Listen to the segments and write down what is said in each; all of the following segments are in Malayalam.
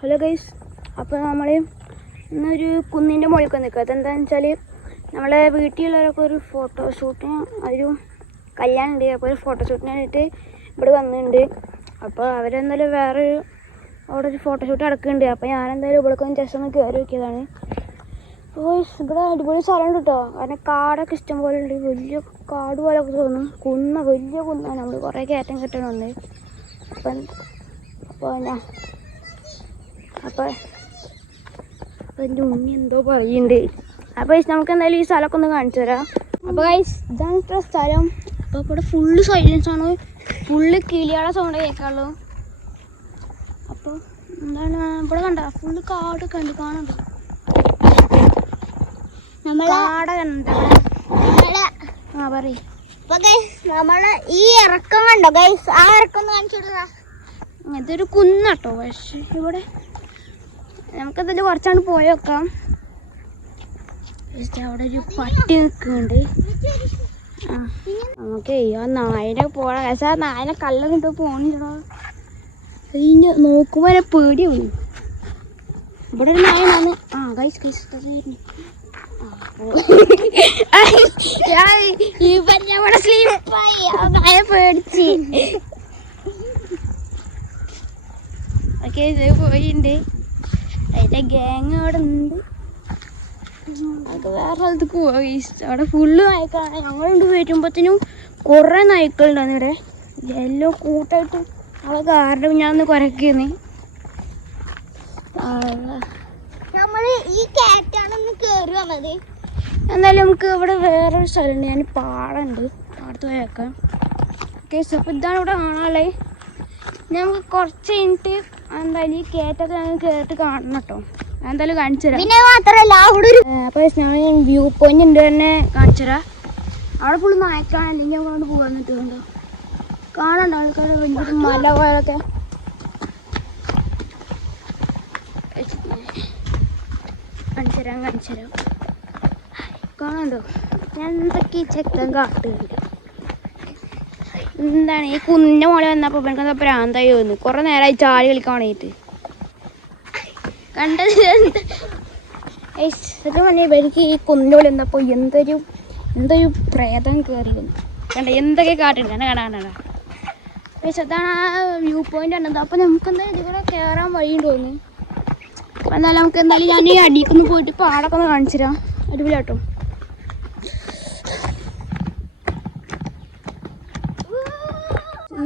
ഹലോ ഗൈസ്, അപ്പോൾ നമ്മൾ ഇന്നൊരു കുന്നിൻ്റെ മുകളിൽ നിൽക്കുക. അതെന്താണെന്ന് വെച്ചാൽ നമ്മളെ വീട്ടിലുള്ളവരൊക്കെ ഒരു ഫോട്ടോഷൂട്ടിന് ഒരു കല്യാണം ഉണ്ട്. അപ്പോൾ ഒരു ഫോട്ടോഷൂട്ടിനായിട്ട് ഇവിടെ വന്നിട്ടുണ്ട്. അപ്പോൾ അവരെന്തായാലും വേറൊരു അവിടെ ഒരു ഫോട്ടോഷൂട്ട് നടക്കുന്നുണ്ട്. അപ്പോൾ ഞാനെന്തായാലും ഇവിടെ ഒന്ന് ജസ്റ്റ് ഒന്ന് കയറി നോക്കിയതാണ്. അപ്പോൾ ഇവിടെ അടിപൊളി സ്ഥലമുണ്ട് കേട്ടോ. കാരണം കാടൊക്കെ ഇഷ്ടം പോലെ ഉണ്ട്. വലിയ കാട് പോലെയൊക്കെ തോന്നും. വലിയ കുന്നാണ്. നമ്മൾ കുറേ കയറ്റം കെട്ടണം വന്നത്. അപ്പോൾ എൻ്റെ ഉണ്ണി എന്തോ പറയുന്നുണ്ട്. അപ്പോൾ നമുക്ക് എന്തായാലും ഈ സ്ഥലമൊക്കെ ഒന്ന് കാണിച്ചു തരാം. അപ്പോൾ ഗൈസ്, ഇതാണ് ഇത്ര സ്ഥലം. അപ്പോൾ ഇവിടെ ഫുള്ള് സൈലൻസ് ആണ്. ഫുള്ള് കിളിയാളെ സൗണ്ട് കേൾക്കാനുള്ളൂ. അപ്പോൾ എന്താണ് ഇവിടെ കണ്ട ഫുള്ള് കാടൊക്കെ ഉണ്ട്. കാണണ്ട കാട കണ്ട. പറയും നമ്മള് ഈ ഇറക്കം കണ്ടോ ഗൈസ്? ആ ഇറക്കം ഒന്ന് കാണിച്ചു കൊടുക്കാ. ഇതൊരു കുന്നാട്ടോ. പക്ഷെ ഇവിടെ നമുക്കതിൽ കുറച്ചാണ്ട് പോയി വെക്കാം. അവിടെ ഒരു പട്ടി നിൽക്കുന്നുണ്ട്. നമുക്ക് ആ നായനെ പോകണം. പക്ഷെ ആ നായനെ കല്ലെന്നിട്ട് പോണില്ലടോ. കഴിഞ്ഞ് നോക്കുമ്പോൾ എന്നെ പേടിയാവും. ഇവിടെ ഒരു നായ വന്ന് ഗൈസ് ഇവിടെ സ്ലീപ്പായി. നായ പേടിച്ച് ഓക്കെ ഇത് പോയിട്ടുണ്ട്. അതിൻ്റെ ഗ്യാങ് അവിടെ ഉണ്ട്. അതൊക്കെ വേറെ സ്ഥലത്തേക്ക് പോയി. അവിടെ ഫുള്ള് നായ്ക്കളാണ്. ഞങ്ങളുണ്ട് വരുമ്പോഴത്തേനും കുറേ നായ്ക്കളുണ്ടായിരുന്നു ഇവിടെ. എല്ലാം കൂട്ടായിട്ട് അവളെ കാറിൻ്റെ ഞാനൊന്ന് കുരക്കുന്നു. എന്നാലും നമുക്ക് ഇവിടെ വേറൊരു സ്ഥലമുണ്ട്. ഞാൻ പാടമുണ്ട്, പാടത്ത് പോയി വെക്കാം. ഓക്കെ, അപ്പോൾ ഇതാണ് ഇവിടെ കാണാനുള്ളത്. നമുക്ക് കുറച്ച് കഴിഞ്ഞിട്ട് എന്തായാലും ഈ കയറ്റൊക്കെ ഞങ്ങൾ കയറിട്ട് കാണണം കേട്ടോ. ഞാൻ എന്തായാലും കാണിച്ചു തരാം. പിന്നെ മാത്രമല്ല അവിടെ ഒരു അപ്പോൾ ഞാൻ വ്യൂ പോയിന്റ് ഉണ്ട് തന്നെ കാണിച്ചു തരാം. അവിടെ ഫുള്ള് നായക്കാണ്. അല്ലെങ്കിൽ അങ്ങോട്ട് പോകാൻ പറ്റുന്നുണ്ടോ? കാണണ്ടോ ആൾക്കാർ വലിയൊരു മല പോലൊക്കെ. കാണിച്ചു തരാം. കാണണ്ടോ? ഞാൻ എന്തൊക്കെ ചെക്കൻ കാട്ടുന്നുണ്ട്. എന്താണ് ഈ കുന്നിൻ്റെ മുകളിൽ വന്നപ്പോൾ എനിക്കെന്താ പ്രാന്തായി തോന്നുന്നു. കുറേ നേരമായി ചാടി കളിക്കാൻ വേണ്ടിയിട്ട്. കണ്ടത് സത്യം പറഞ്ഞാൽ എനിക്ക് ഈ കുന്നിൻ്റെ മുകളിൽ വന്നപ്പോൾ എന്തൊരു പ്രേതം കയറി വന്നു. കണ്ട എന്തൊക്കെ കാട്ടുണ്ട് കാണാനാണ്. പക്ഷെ അതാണ് ആ വ്യൂ പോയിന്റ് ഉണ്ടത്. അപ്പോൾ നമുക്ക് എന്തായാലും ഇതിവിടെ കയറാൻ വഴിയുണ്ട് തോന്നുന്നു. അപ്പോൾ എന്തായാലും നമുക്ക് എന്തായാലും ഞാൻ ഈ അടിക്കൊന്ന് പോയിട്ട് പാടൊക്കെ ഒന്ന് കാണിച്ചു തരാം. അടിപൊളി കേട്ടോ.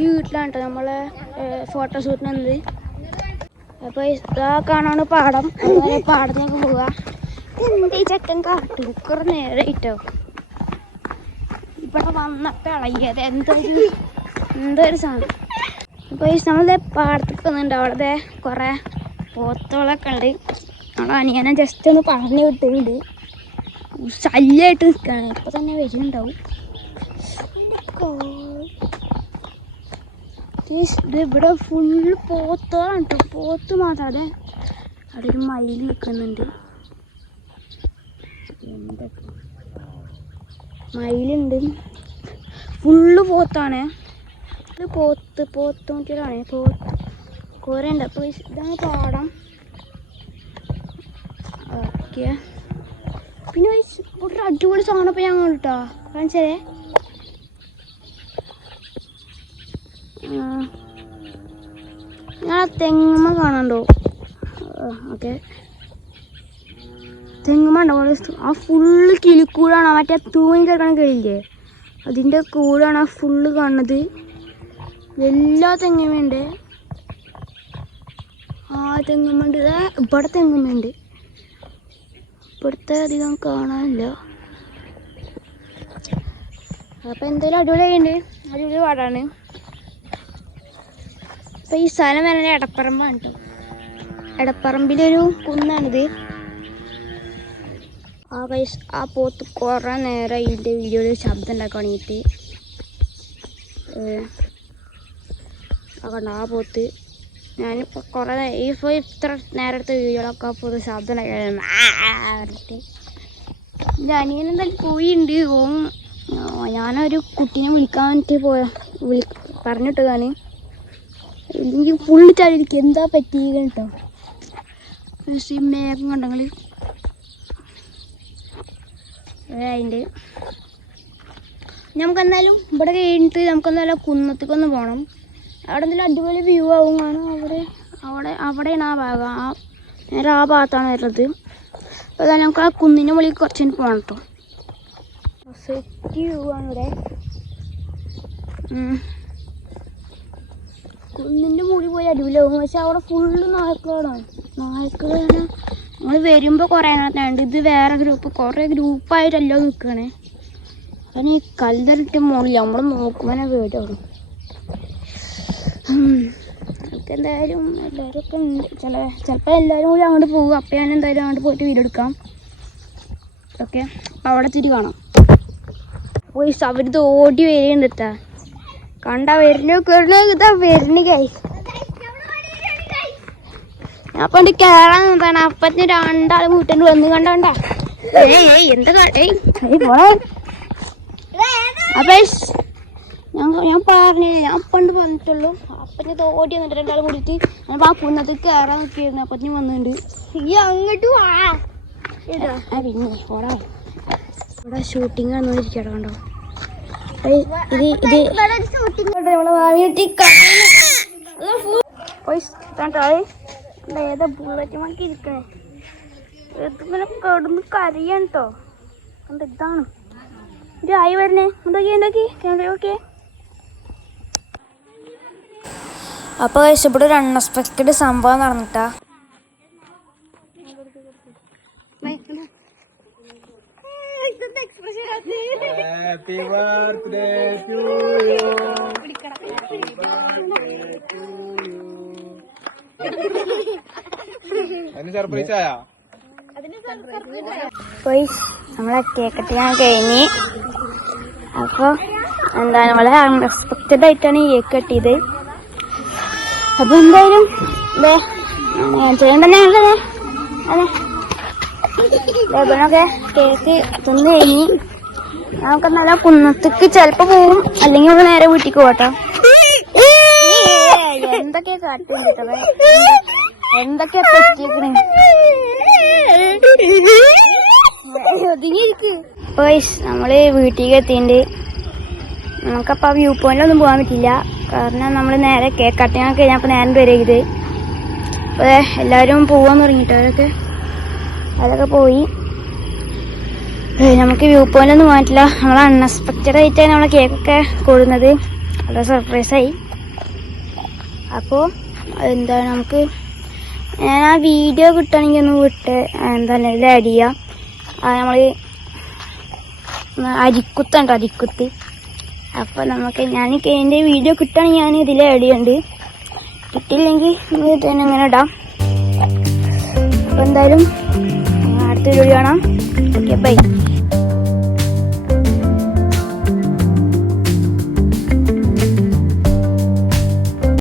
ഈ വീട്ടിലാണ് കേട്ടോ നമ്മളെ ഫോട്ടോഷൂട്ടിന് വന്നത്. അപ്പോൾ ഇതാ കാണാണ് പാടം. അതുപോലെ പാടത്തേക്ക് പോവുക. എന്ത് ഈ ചെക്കൻ കാട്ടും കുറേ നേരമായിട്ടോ. ഇവിടെ വന്നപ്പോൾ ഇളകിയത് എന്തൊരു സാധനം. അപ്പോൾ നമ്മളെ പാടത്തേക്ക് വന്നിട്ടുണ്ട്. അവിടെ കുറേ പോത്തോളൊക്കെ ഉണ്ട്. നമ്മളെ അനിയനെ ജസ്റ്റ് ഒന്ന് പറഞ്ഞു വിട്ടിട്ടുണ്ട്. ശല്യമായിട്ട് നിൽക്കുകയാണ്. ഇപ്പോൾ തന്നെ വരുന്നുണ്ടാവും. ഇവിടെ ഫുള്ള് പോത്തോളാണ് കേട്ടോ. പോത്ത് മാത്രം. അവിടെ ഒരു മയിൽ നിൽക്കുന്നുണ്ട്. മയിലുണ്ട്. ഫുള്ള് പോത്താണ്. പോത്തുമുട്ടികളാണ്. പോത്ത് കുറേ ഉണ്ട്. അപ്പോൾ ഇതാണ് പാടം. ഓക്കെ, പിന്നെ ഒരു അടിപൊളി സാധനം ഇപ്പോൾ ഞങ്ങൾ കേട്ടോ കാണിച്ചേ. ഞാൻ തെങ്ങുമ്മ കാണണ്ടോ? ഓക്കെ, തെങ്ങുമ്മ ഉണ്ടോ? ആ ഫുള്ള് കിളിക്കൂടാണ്. മറ്റേ തൂങ്ങി കിടക്കണ കിളിയില്ലേ, അതിൻ്റെ കൂടാണ് ആ ഫുള്ള് കാണുന്നത്. എല്ലാ തെങ്ങുമ്മയുണ്ട്. ആ തെങ്ങുമ്മയുണ്ട്. ഇവിടെ തെങ്ങുമ്മയുണ്ട്. ഇവിടുത്തെ അധികം കാണാനില്ല. അപ്പം എന്തായാലും അടിപൊളിയായിട്ടുണ്ട്. അടിപൊളി പാടാണ്. അപ്പോൾ ഈ സ്ഥലം വരുന്നത് എടപ്പറമ്പാണ് കേട്ടോ. എടപ്പറമ്പിലൊരു കുന്നാണിത്. ആ പോത്ത് കുറേ നേരം ഇതിൻ്റെ വീഡിയോയിൽ ശബ്ദം ഉണ്ടാക്കാൻ വേണ്ടിയിട്ട് കണ്ട ആ പോത്ത്. ഞാനിപ്പോൾ കുറേ ഇത്ര നേരത്തെ വീഡിയോകളൊക്കെ ആ പോത്ത് ശബ്ദം ഉണ്ടാക്കിയിട്ട് എൻ്റെ അനിയനെന്തായാലും പോയിട്ടുണ്ട്. ഞാനൊരു കുട്ടീനെ വിളിക്കാൻ വേണ്ടിയിട്ട് പറഞ്ഞിട്ടതാണ്. ഇല്ലെങ്കിൽ ഫുള്ള് ചാടിയിരിക്കും. എന്താ പറ്റിയത് കേട്ടോ. മേഘം കണ്ടെങ്കിൽ അതിൻ്റെ നമുക്കെന്തായാലും ഇവിടെ കഴിഞ്ഞിട്ട് നമുക്കെന്തായാലും കുന്നത്തേക്കൊന്ന് പോകണം. അവിടെ എന്തെങ്കിലും അടിപൊളി വ്യൂ ആവും കാണും. അവിടെയാണ് ആ ഭാഗം, നേരെ ആ ഭാഗത്താണ് വരുന്നത്. അപ്പോൾ അതായത് നമുക്ക് ആ കുന്നിൻ്റെ മുകളിൽ കുറച്ച് കഴിഞ്ഞ് പോകണം കേട്ടോ. സെറ്റ് വ്യൂ ആണ് ഇവിടെ. കുന്നിൻ്റെ മുകളിൽ പോയി അടിപൊളിയാവും. പക്ഷെ അവിടെ ഫുള്ള് നായ്ക്കളാണ്. നായ്ക്കൾ നമ്മൾ വരുമ്പോൾ കുറേ എണ്ണത്തിനുണ്ട്. ഇത് വേറെ ഗ്രൂപ്പ്, കുറേ ഗ്രൂപ്പായിട്ടല്ലോ നിൽക്കണേ. കാരണം ഈ കല്ലെറിട്ട് മുകളിൽ നമ്മൾ നോക്കുമ്പോൾ വീടാണ്. നമുക്ക് എന്തായാലും എല്ലാവരും ഒക്കെ ഉണ്ട്. ചിലപ്പോൾ എല്ലാവരും കൂടി അങ്ങോട്ട് പോകും. അപ്പം ഞാൻ എന്തായാലും അങ്ങോട്ട് പോയിട്ട് വീഡിയോ എടുക്കാം. ഓക്കെ, അപ്പം അവിടെ തിരി കാണാം. പോയി അവരിത് ഓടി വരികയുണ്ട് കേട്ടാ. കണ്ടാ വരുന്ന കൈ ഞാൻ അപ്പം എൻ്റെ കയറാൻ എന്താണ് അപ്പത്തിന് രണ്ടാൾ വീട്ടിൽ വന്ന് കണ്ടോണ്ടാ. എന്താ പോണേ. അപ്പം ഞാൻ പറഞ്ഞില്ല, ഞാൻ പണ്ട് പറഞ്ഞിട്ടുള്ളൂ. അപ്പത്തിന് തോടി വന്നിട്ട് രണ്ടാൾ കൂടിയിട്ട് ഞാൻ ആ കുന്നത്തിൽ കയറാൻ നിൽക്കിയിരുന്നു. അപ്പത്തിന് വന്നിട്ടുണ്ട്. ഈ അങ്ങോട്ട് പിന്നെ ഓടാ ഇവിടെ ഷൂട്ടിങ് വന്നോണ്ടിരിക്കട്ടോ. കണ്ടോ ഏതാ ബുള്ളറ്റ് മണിക്ക് ഇരിക്കണേ. ഇതിങ്ങനെ കിടന്ന് കരയാണ് കേട്ടോ. കണ്ട ഇതാണ് ഒരു ആയി വരണേ. എന്തൊക്കെ ക്യാമറ ഓക്കെ. അപ്പോൾ ഇവിടെ ഒരു അൺഎക്സ്പെക്റ്റഡ് സംഭവം നടന്നിട്ടാ. Happy birthday to you. അതിന് സർപ്രൈസ് ആയാ? പോയി നമ്മളെ കേക്കട്ട് ഞാൻ കഴിഞ്ഞ്. അപ്പോൾ എന്താണ് വളരെ അൺഎക്സ്പെക്റ്റഡ് ആയിട്ടാണ് ഈ കേക്ക് കട്ടിയത്. അപ്പോൾ എന്തായാലും ഞാൻ ചെയ്യാൻ തന്നെയാണല്ലേ. അതെ ലേബനൊക്കെ കേക്ക് തിന്ന് കഴിഞ്ഞ് നമുക്ക് നല്ല കുന്നത്തേക്ക് ചിലപ്പോൾ പോവും, അല്ലെങ്കിൽ നമ്മൾ നേരെ വീട്ടിലേക്ക് പോകട്ടോ. എന്തൊക്കെയാ കാട്ടും എന്തൊക്കെയാ തെറ്റിയേക്കണേ. ഒതുങ്ങിയിരിക്ക്. അപ്പോൾ നമ്മൾ വീട്ടിലേക്ക് എത്തിയിട്ടുണ്ട്. നമുക്കപ്പോൾ വ്യൂ പോയിന്റിലൊന്നും പോകാൻ പറ്റില്ല. കാരണം നമ്മൾ നേരെ കേക്ക് കട്ടിങ് കഴിഞ്ഞപ്പോൾ നേരം വരരുത്. അപ്പോൾ എല്ലാവരും പോകാൻ തുടങ്ങിയിട്ട് അതൊക്കെ പോയി. നമുക്ക് വ്യൂ പോയിന്റൊന്നും പോകാൻ പറ്റില്ല. നമ്മൾ അൺഎക്സ്പെക്റ്റഡ് ആയിട്ടാണ് നമ്മളെ കേക്കൊക്കെ കൊടുക്കുന്നത്. വളരെ സർപ്രൈസായി. അപ്പോൾ എന്താണ് നമുക്ക് ഞാൻ ആ വീഡിയോ കിട്ടുകയാണെങ്കിൽ ഒന്ന് വിട്ട് എന്താണ് ഇതിൽ ആഡ് ചെയ്യാം. നമ്മൾ അരിക്കുത്തുണ്ട്, അരിക്കുത്ത്. അപ്പോൾ നമുക്ക് എൻ്റെ വീഡിയോ കിട്ടുകയാണെങ്കിൽ ഞാൻ ഇതിൽ ആഡ് ചെയ്യുന്നുണ്ട്. കിട്ടിയില്ലെങ്കിൽ ഇത് തന്നെ ഇങ്ങനെ ഇടാം. അപ്പോൾ എന്തായാലും അടുത്ത വീഡിയോ കാണാം. Okay, by.